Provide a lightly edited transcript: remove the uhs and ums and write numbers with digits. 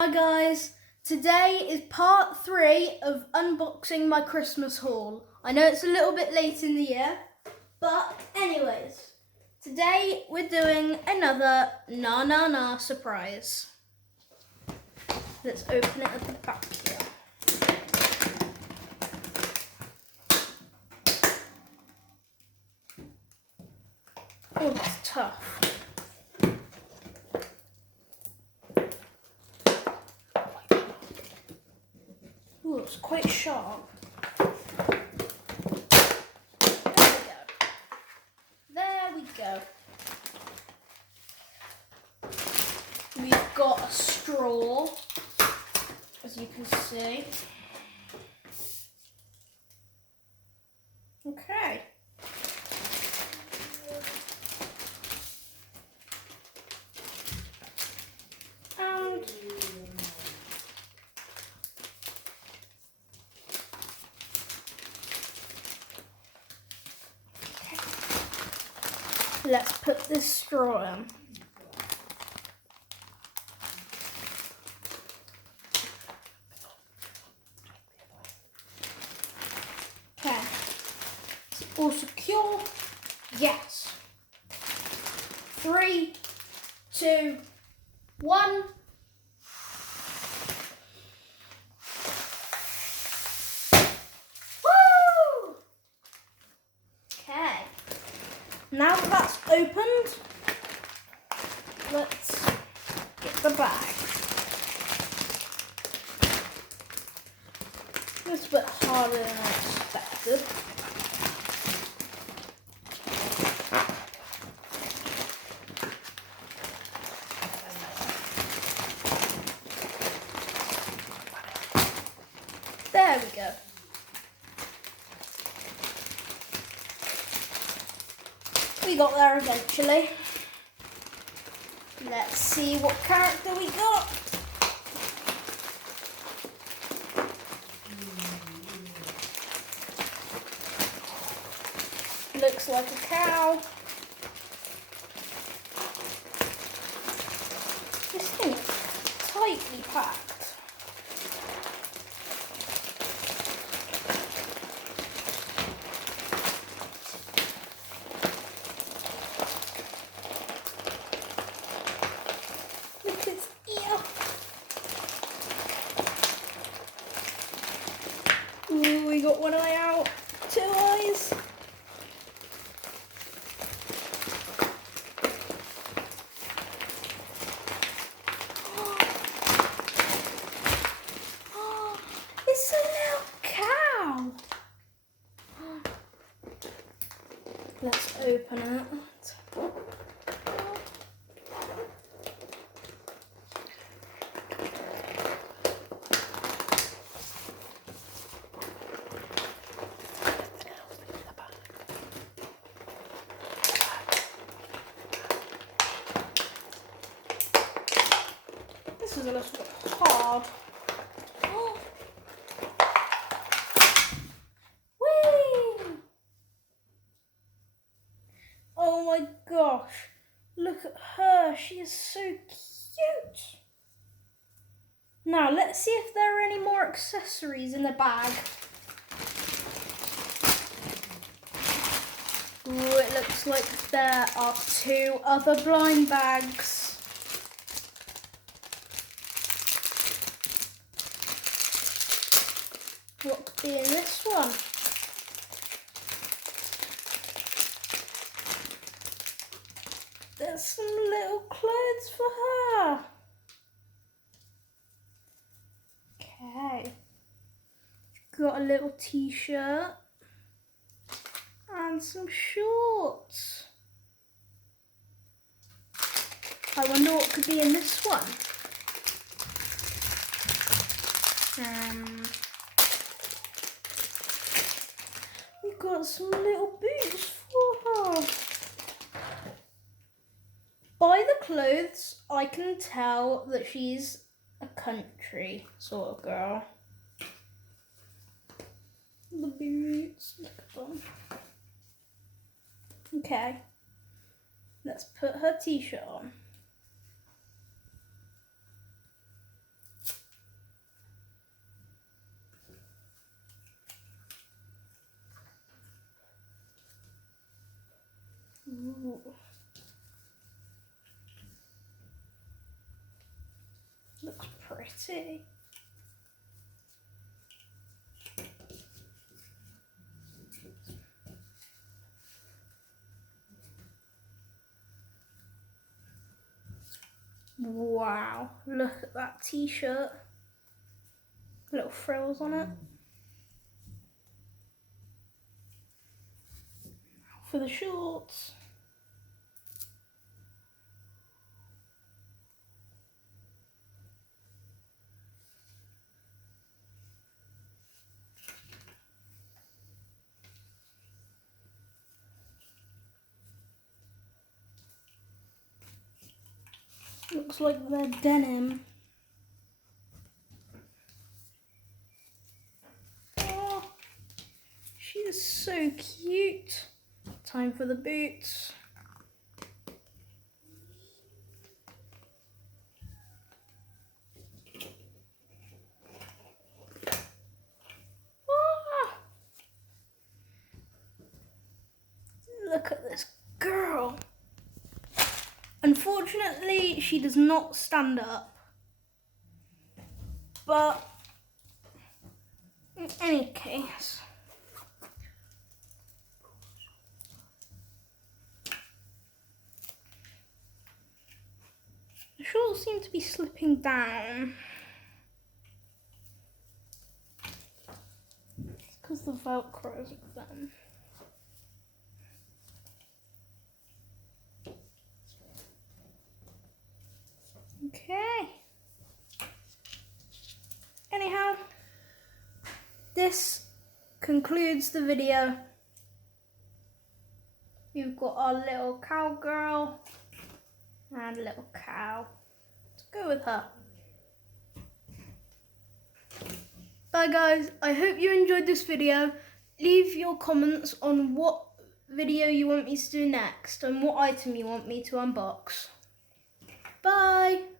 Hi guys, today is part 3 of unboxing my Christmas haul. I know it's a little bit late in the year, but anyways, today we're doing another Na Na Na surprise. Let's open it at the back here. Oh, that's tough. Ooh, it's quite sharp. There we go. We've got a straw, as you can see. Okay. And let's put this straw in. Okay. It's all secure. Yes. 3, 2, 1. Woo! Okay. Now that that's opened, let's get the bag. It's a bit harder than I expected. There we go. We got there eventually. Let's see what character we got. Looks like a cow. This thing is tightly packed. Look at its ear. Ooh, we got one eye out. 2 eyes. It's a little cow. Let's open it. This is a little bit hard. Whee! Oh my gosh, look at her, she is so cute. Now let's see if there are any more accessories in the bag. Ooh, it looks like there are 2 other blind bags. What could be in this one? There's some little clothes for her. Okay. Got a little t-shirt and some shorts. I wonder what could be in this one. We've got some little boots for her. By the clothes, I can tell that she's a country sort of girl. The boots, look at them. Okay, let's put her t-shirt on. pretty. Wow, look at that t-shirt. Little frills on it. For the shorts. Looks like they're denim. Oh, she is so cute. Time for the boots. Ah, look at this girl. Unfortunately, she does not stand up. But in any case, the shorts seem to be slipping down. It's because the Velcro's of them. Okay. Anyhow, this concludes the video. We've got our little cowgirl and a little cow. Let's go with her. Bye guys, I hope you enjoyed this video. Leave your comments on what video you want me to do next and what item you want me to unbox. Bye!